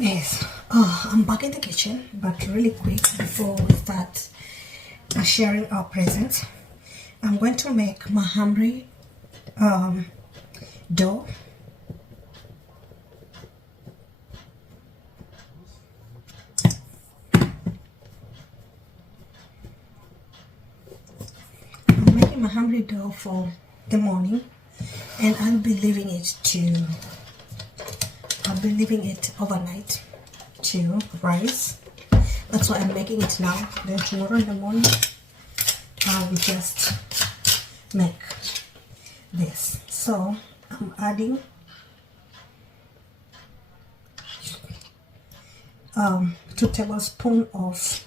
Guys, I'm back in the kitchen, but really quick before we start sharing our presents, I'm going to make Mahamri dough. I'm making Mahamri dough for the morning, and I'll be leaving it overnight to rise. That's why I'm making it now. Then tomorrow in the morning I will just make this. So I'm adding 2 tablespoons of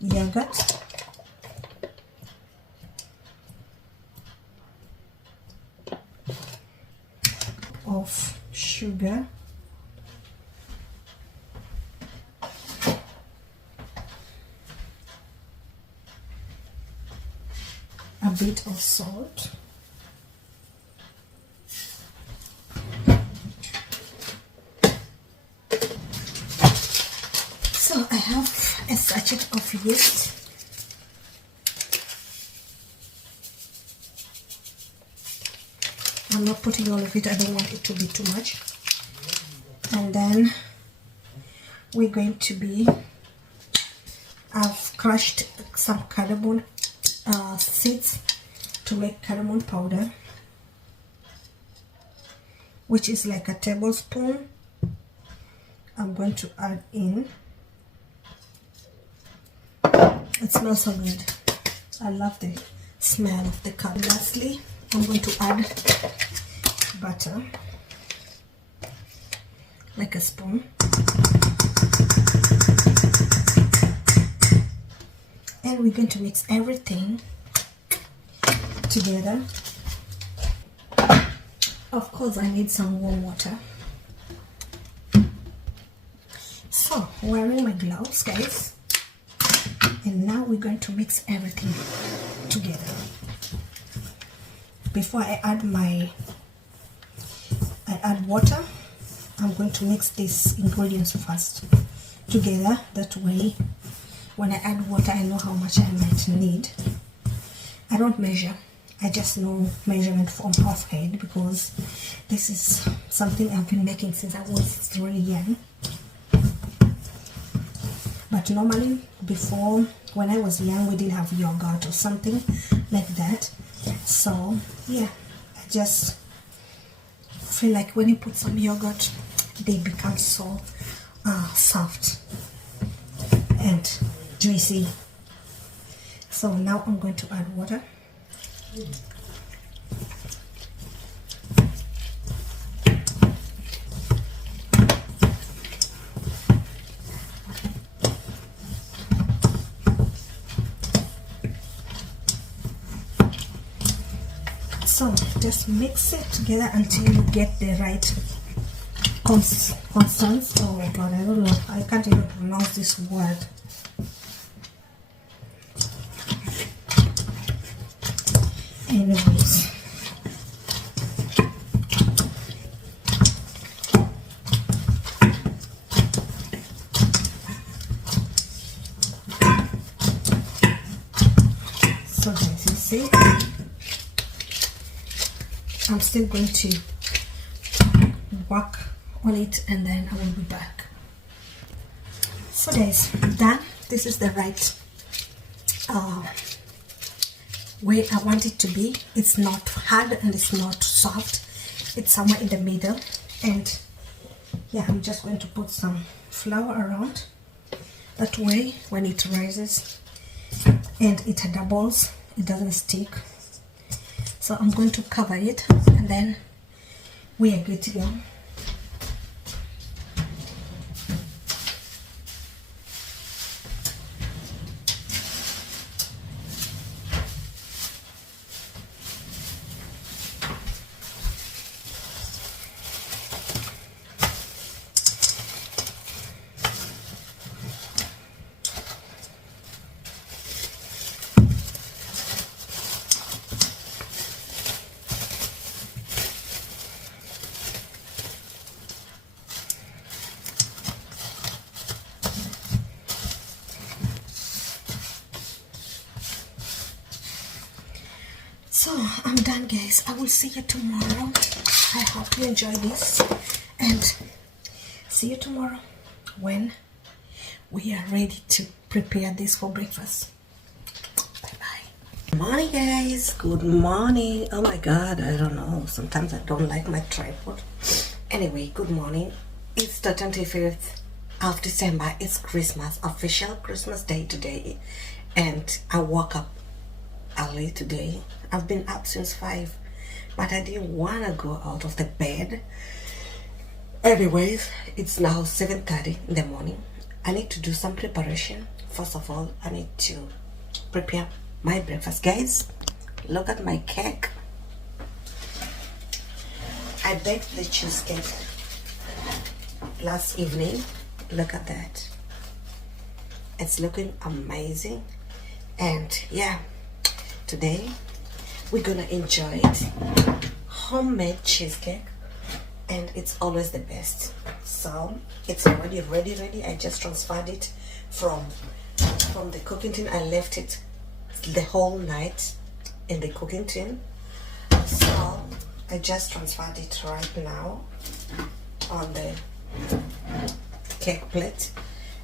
yogurt, of sugar, a bit of salt, so I have a sachet of yeast, I'm not putting all of it, I don't want it to be too much. And then we're going to be, I've crushed some cardamom seeds to make cardamom powder, which is like a tablespoon. I'm going to add in. It smells so good. I love the smell of the cardamom. Lastly, I'm going to add butter, like a spoon, and we're going to mix everything together. Of course, I need some warm water. So, wearing my gloves, guys, and now we're going to mix everything together. Before I add water, I'm going to mix these ingredients first together. That way, when I add water, I know how much I might need. I don't measure. I just know measurement from offhand because this is something I've been making since I was really young. But normally, before, when I was young, we didn't have yogurt or something like that. So yeah, I just feel like when you put some yogurt, they become so soft and juicy. So now I'm going to add water. So just mix it together until you get the right constance. Oh my god, I don't know, I can't even pronounce this word. Anyways, so guys, you see, I'm still going to work on it and then I will be back. So guys, done. This is the right way I want it to be. It's not hard and it's not soft. It's somewhere in the middle. And yeah, I'm just going to put some flour around. That way, when it rises and it doubles, it doesn't stick. So I'm going to cover it and then we are good to go. So I'm done, guys. I will see you tomorrow. I hope you enjoy this, and see you tomorrow when we are ready to prepare this for breakfast. Bye bye. Good morning, guys. Good morning. Oh my god, I don't know, sometimes I don't like my tripod. Anyway, good morning. It's the 25th of December. It's Christmas, official Christmas day today, and I woke up early today. I've been up since 5, but I didn't want to go out of the bed. Anyways, it's now 7:30 in the morning. I need to do some preparation. First of all, I need to prepare my breakfast. Guys, look at my cake. I baked the cheesecake last evening. Look at that. It's looking amazing. And yeah, today we're gonna enjoy it. Homemade cheesecake, and it's always the best. So it's already ready. I just transferred it from the cooking tin. I left it the whole night in the cooking tin, so I just transferred it right now on the cake plate,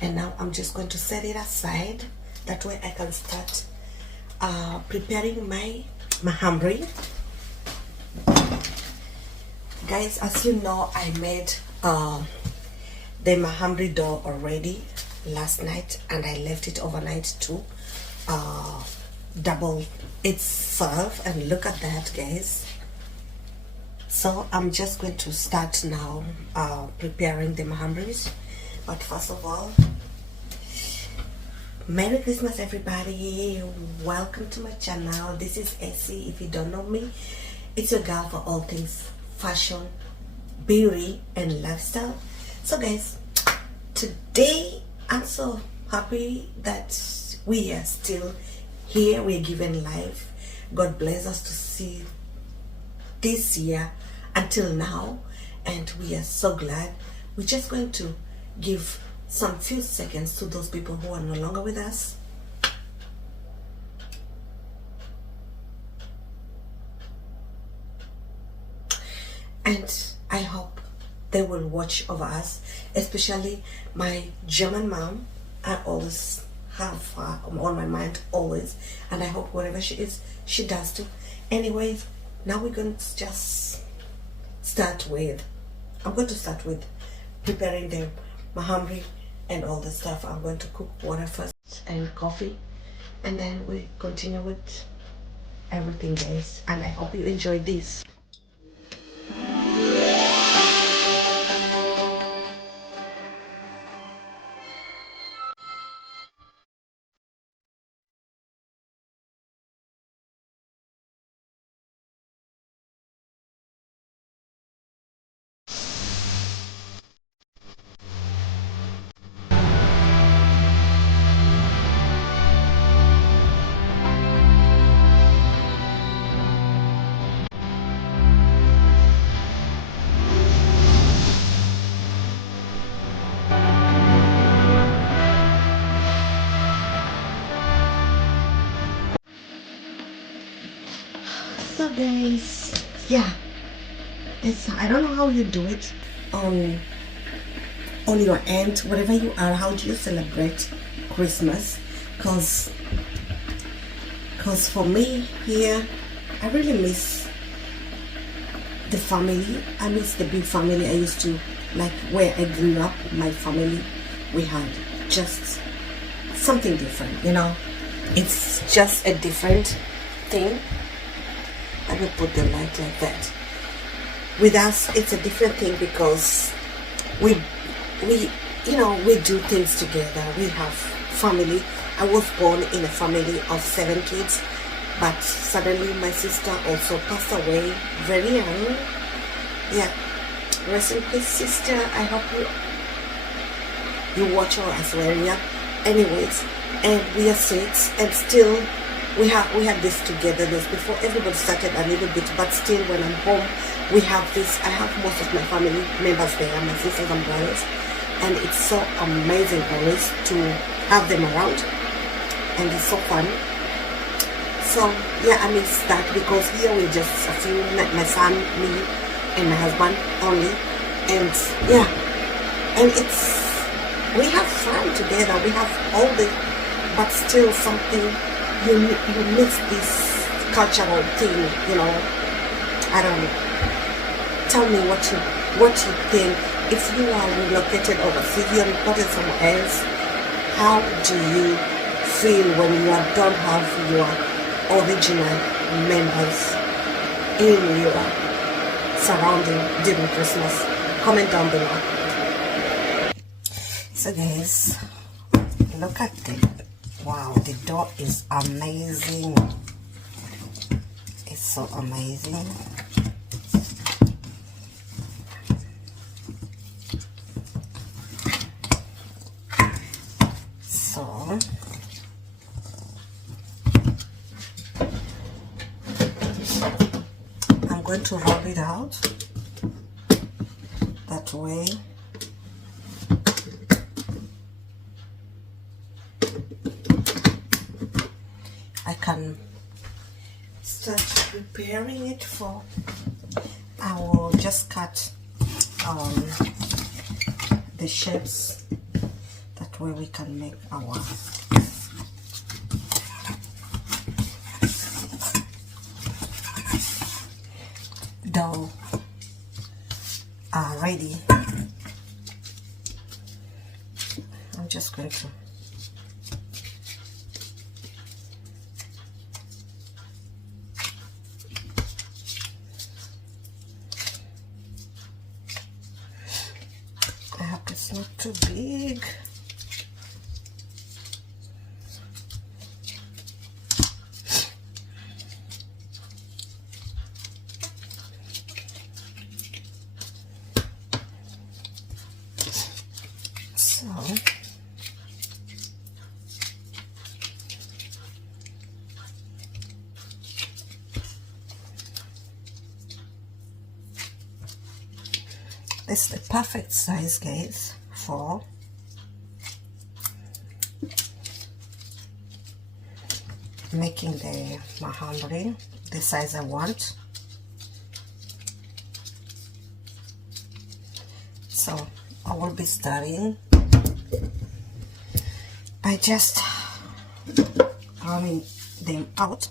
and now I'm just going to set it aside. That way I can start preparing my mahamri. Guys, as you know, I made the mahamri dough already last night, and I left it overnight to double itself, and look at that, guys. So I'm just going to start now preparing the mahamris. But first of all, Merry Christmas, everybody. Welcome to my channel. This is Essie. If you don't know me, it's your girl for all things fashion, beauty, and lifestyle. So guys, today I'm so happy that we are still here. We're given life. God bless us to see this year until now, and we are so glad. We're just going to give some few seconds to those people who are no longer with us. And I hope they will watch over us, especially my German mom. I always have her on my mind, always, and I hope wherever she is, she does too. Anyways, now we're going to just I'm going to start with preparing the mahamri and all the stuff. I'm going to cook water first and coffee, and then we continue with everything, guys, and I hope you enjoy this. So guys, yeah, I don't know how you do it on your end, wherever you are. How do you celebrate Christmas? Cause for me here, I really miss the family. I miss the big family I used to, like where I grew up. My family, we had just something different, you know. It's just a different thing. I will put the light like that. With us, it's a different thing because we do things together. We have family. I was born in a family of 7 kids, but suddenly my sister also passed away very young. Yeah, rest in peace, sister. I hope you watch her as well. Yeah. Anyways, and we are 6, and still we have this togetherness. Before, everybody started a little bit, but still when I'm home, we have this. I have most of my family members there, my sisters and brothers, and it's so amazing always to have them around, and it's so fun. So yeah, I missed that because here we just a few, my son, me, and my husband only, and yeah, and we have fun together. We have all the, but still something you miss this cultural thing, you know. I don't know. Tell me what you think. If you are relocated overseas, you're reported somewhere else, how do you feel when you don't have your original members in your surrounding during Christmas? Comment down below. So guys, look at wow, the dough is amazing. It's so amazing. So I'm going to roll it out that way. I can start preparing it for, I will just cut the shapes, that way we can make our dough ready. I'm just going to it's not too big. So it's the perfect size, guys, for making the mahamri, the size I want. So I will be starting by just rolling them out.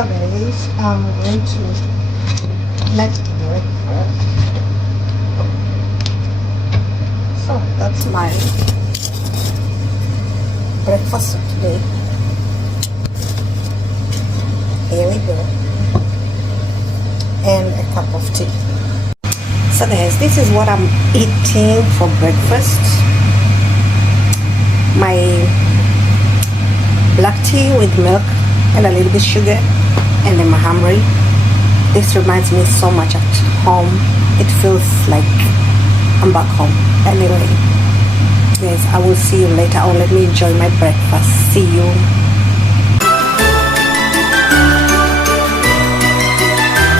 So guys, I'm going to make breakfast. So that's my breakfast today. Here we go. And a cup of tea. So guys, this is what I'm eating for breakfast. My black tea with milk and a little bit sugar and the mahamri. This reminds me so much at home. It feels like I'm back home. Anyway, guys, I will see you later on. Let me enjoy my breakfast. See you.